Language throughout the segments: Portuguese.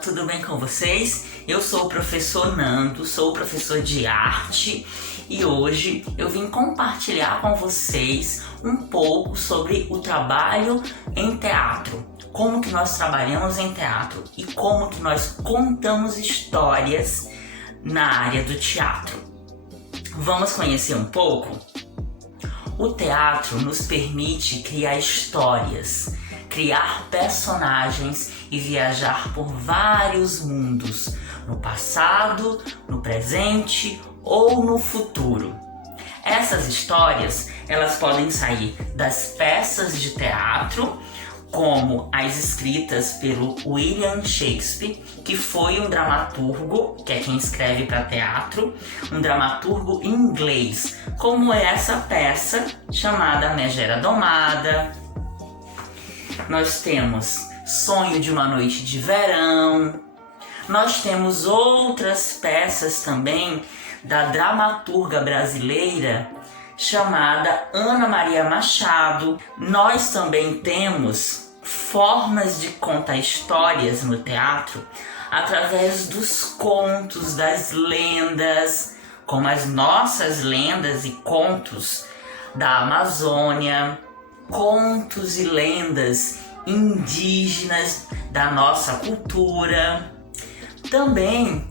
tudo bem com vocês? Eu sou o professor Nando, sou professor de arte e hoje eu vim compartilhar com vocês um pouco sobre o trabalho em teatro. Como que nós trabalhamos em teatro e como que nós contamos histórias na área do teatro. Vamos conhecer um pouco? O teatro nos permite criar histórias, criar personagens e viajar por vários mundos, no passado, no presente ou no futuro. Essas histórias, elas podem sair das peças de teatro, como as escritas pelo William Shakespeare, que foi um dramaturgo, que é quem escreve para teatro, um dramaturgo inglês, como essa peça chamada A Megera Domada. Nós temos Sonho de uma Noite de Verão. Nós temos outras peças também da dramaturga brasileira chamada Ana Maria Machado. Nós também temos formas de contar histórias no teatro através dos contos, das lendas, como as nossas lendas e contos da Amazônia, contos e lendas indígenas da nossa cultura. Também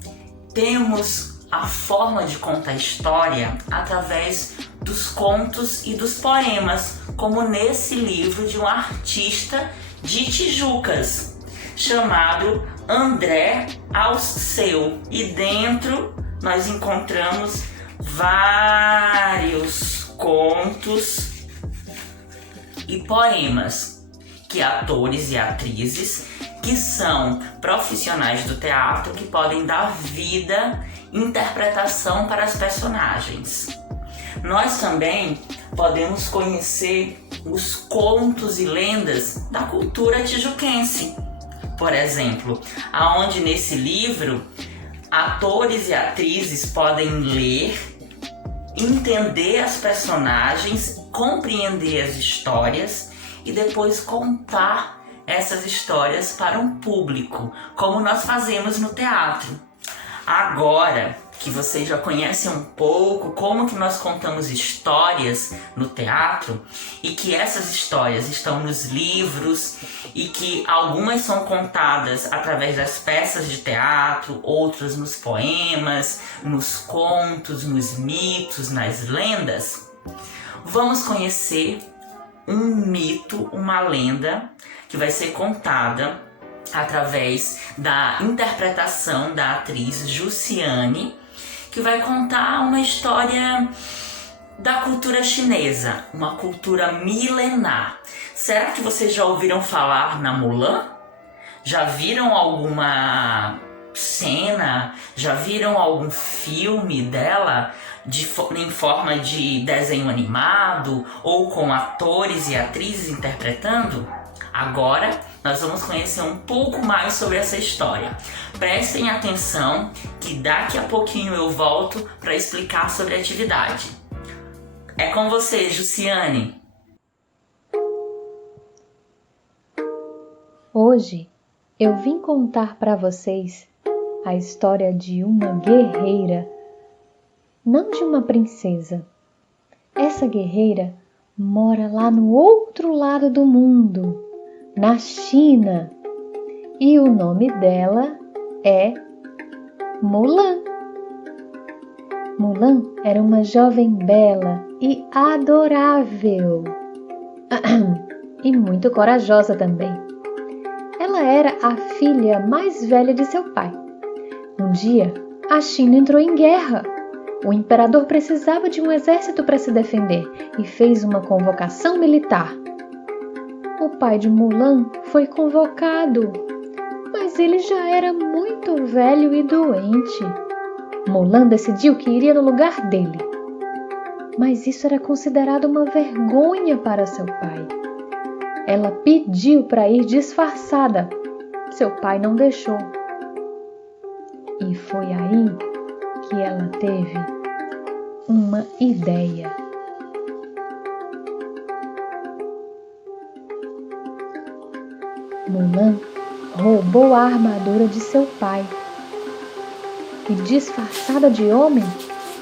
temos a forma de contar história através dos contos e dos poemas, como nesse livro de um artista de Tijucas, chamado André Alceu. E dentro nós encontramos vários contos e poemas que atores e atrizes que são profissionais do teatro que podem dar vida, interpretação para as personagens. Nós também podemos conhecer os contos e lendas da cultura tijuquense. Por exemplo, aonde nesse livro atores e atrizes podem ler, entender as personagens, compreender as histórias e depois contar essas histórias para um público, como nós fazemos no teatro. Agora que vocês já conhecem um pouco como que nós contamos histórias no teatro e que essas histórias estão nos livros e que algumas são contadas através das peças de teatro, outras nos poemas, nos contos, nos mitos, nas lendas, vamos conhecer um mito, uma lenda que vai ser contada através da interpretação da atriz Jussiane, que vai contar uma história da cultura chinesa, uma cultura milenar. Será que vocês já ouviram falar na Mulan? Já viram alguma cena? Já viram algum filme dela em forma de desenho animado ou com atores e atrizes interpretando? Agora nós vamos conhecer um pouco mais sobre essa história. Prestem atenção que daqui a pouquinho eu volto para explicar sobre a atividade. É com você, Jussiane. Hoje eu vim contar para vocês a história de uma guerreira, não de uma princesa. Essa guerreira mora lá no outro lado do mundo, na China, e o nome dela é Mulan. Mulan era uma jovem bela e adorável, e muito corajosa também. Ela era a filha mais velha de seu pai. Um dia, a China entrou em guerra. O imperador precisava de um exército para se defender e fez uma convocação militar. O pai de Mulan foi convocado, mas ele já era muito velho e doente. Mulan decidiu que iria no lugar dele, mas isso era considerado uma vergonha para seu pai. Ela pediu para ir disfarçada. Seu pai não deixou. E foi aí que ela teve uma ideia. Mulan roubou roubou a armadura de seu pai e, disfarçada de homem,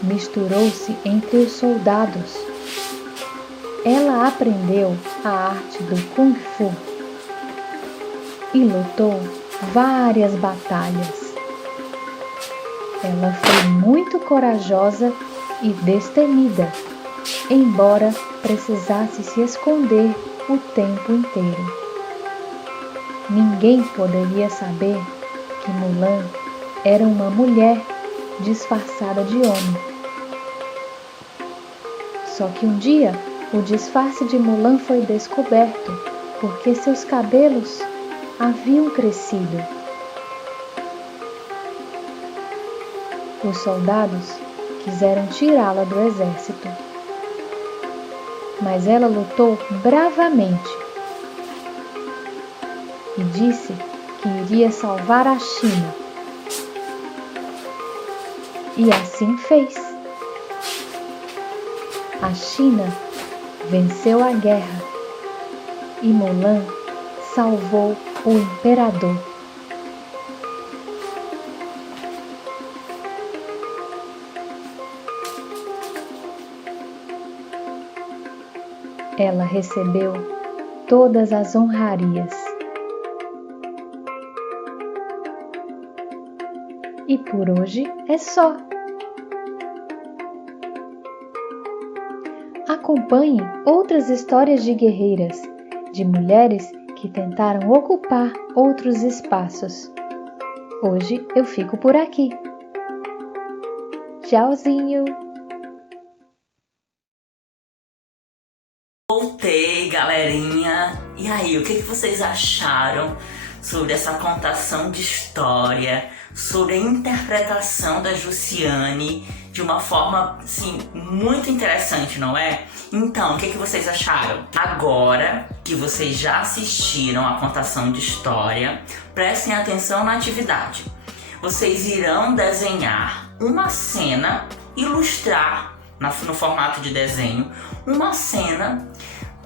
misturou-se entre os soldados. Ela aprendeu a arte do Kung Fu e lutou várias batalhas. Ela foi muito corajosa e destemida, embora precisasse se esconder o tempo inteiro. Ninguém poderia saber que Mulan era uma mulher disfarçada de homem. Só que um dia, o disfarce de Mulan foi descoberto porque seus cabelos haviam crescido. Os soldados quiseram tirá-la do exército, mas ela lutou bravamente e disse que iria salvar a China. E assim fez. A China venceu a guerra e Mulan salvou o imperador. Ela recebeu todas as honrarias. E por hoje é só. Acompanhe outras histórias de guerreiras, de mulheres que tentaram ocupar outros espaços. Hoje eu fico por aqui. Tchauzinho! Voltei, galerinha! E aí, o que vocês acharam sobre essa contação de história, sobre a interpretação da Jussiane de uma forma, assim, muito interessante, não é? Então, o que vocês acharam? Agora que vocês já assistiram a contação de história, prestem atenção na atividade. Vocês irão desenhar uma cena, ilustrar no formato de desenho, uma cena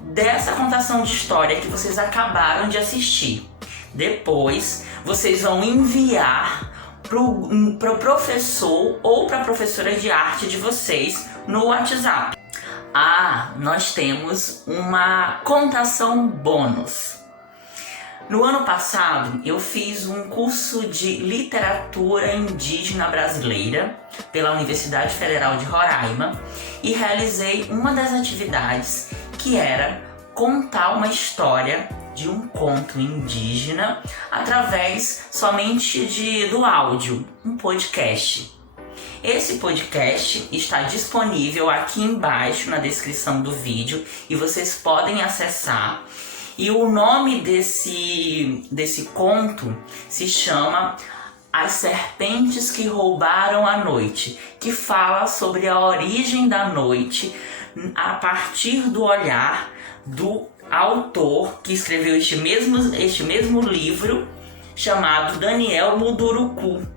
dessa contação de história que vocês acabaram de assistir. Depois, vocês vão enviar pro professor ou para a professora de arte de vocês no WhatsApp. Nós temos uma contação bônus. No ano passado, eu fiz um curso de literatura indígena brasileira pela Universidade Federal de Roraima e realizei uma das atividades que era contar uma história de um conto indígena através somente do áudio, um podcast. Esse podcast está disponível aqui embaixo na descrição do vídeo e vocês podem acessar. E o nome desse conto se chama As Serpentes que Roubaram a Noite, que fala sobre a origem da noite a partir do olhar do autor que escreveu este mesmo livro, chamado Daniel Munduruku,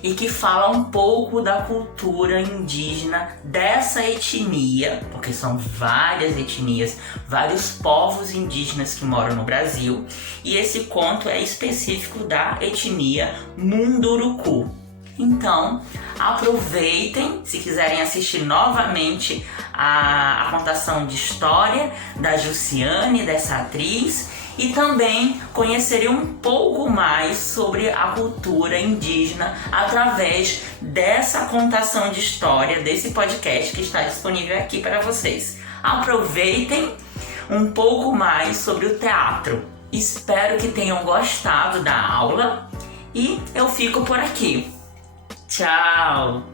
e que fala um pouco da cultura indígena dessa etnia, porque são várias etnias, vários povos indígenas que moram no Brasil, e esse conto é específico da etnia Munduruku. Então, aproveitem, se quiserem assistir novamente a contação de história da Jussiane, dessa atriz, e também conhecerem um pouco mais sobre a cultura indígena através dessa contação de história, desse podcast que está disponível aqui para vocês. Aproveitem um pouco mais sobre o teatro. Espero que tenham gostado da aula e eu fico por aqui. Tchau!